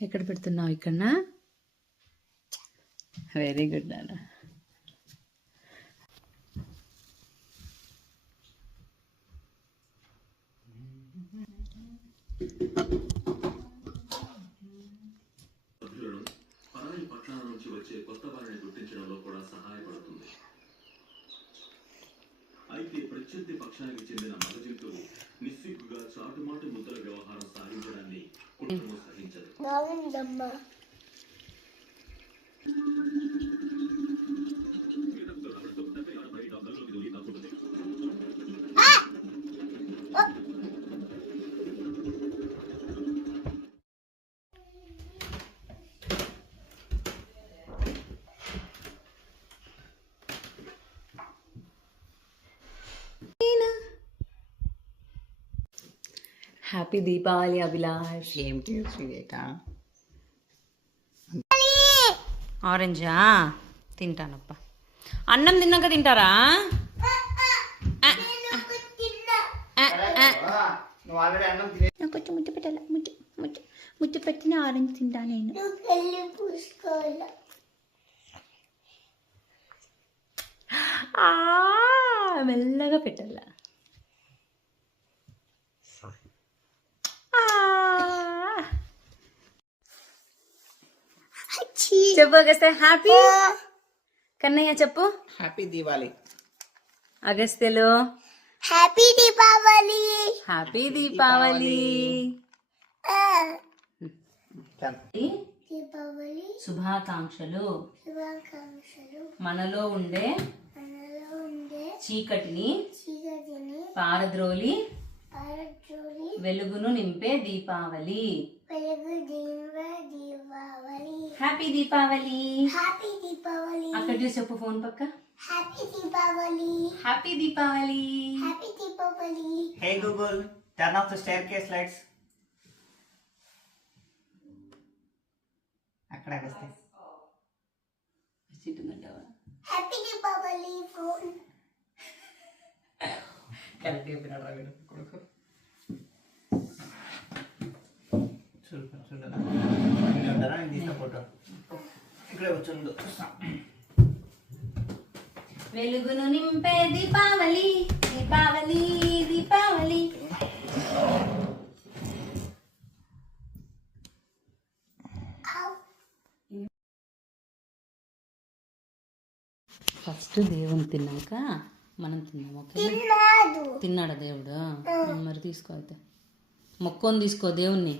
ఎక్కడ పెడుతున్నావు? ఇక్కడ. వెరీ గుడ్ నాన్న. పట్టణాల నుంచి వచ్చే కొత్త వారిని గుర్తించడంలో కూడా సహాయపడుతుంది. అయితే ప్రత్యర్థి పక్షానికి చెందిన మగ జంతువు నిస్సిగ్గుగా చాటుమాటు ముద్దుల వ్యవహారం సాగించడాన్ని కుటుంబం సహించదు. హ్యాపీ దీపావళి అభిలాష్. ఏం వివేక? ఆరెంజా తింటానప్ప. అన్నం తిన్నాక తింటారా? కొంచెం ముద్దు పెట్టాల. ముద్దు పెట్టిన ఆరెంజ్ తింటా నేను. మెల్లగా పెట్టాల. చెప్పు అగస్త్య. హ్యాపీ కన్నయ్య చెప్పు. హ్యాపీ దీపావళి. అగస్త్యలు హ్యాపీ దీపావళి. హ్యాపీ దీపావళి. దీపావళి శుభాకాంక్షలు. శుభాకాంక్షలు. మనలో ఉండే చీకటిని పారద్రోలి వెలుగును నింపే దీపావళి. హ్యాపీ దీపావళి. హ్యాపీ దీపావళి. అక్కడ చూసి చెప్పు ఫోన్ పక్క. Happy Deepavali. Happy Deepavali. Happy Deepavali. Hey Google, turn off the staircase lights. అక్కడ వస్తాయి. హ్యాపీ దీపావళి. ఫోన్ కరెక్ట్ చెప్పినాడు రా వీడు కొడుకు. చూడరా నేను తీసిన ఫోటో ఇక్కడే కూర్చుండు. వెలుగును నింపే దీపావళి. దీపావళి దీపావళి. ఫస్ట్ దేవుని తిన్నాక మనం తిన్నాం. ఓకే, తిన్నాడా దేవుడు? మరి తీసుకో. అయితే మొక్కొని తీసుకో దేవుణ్ణి.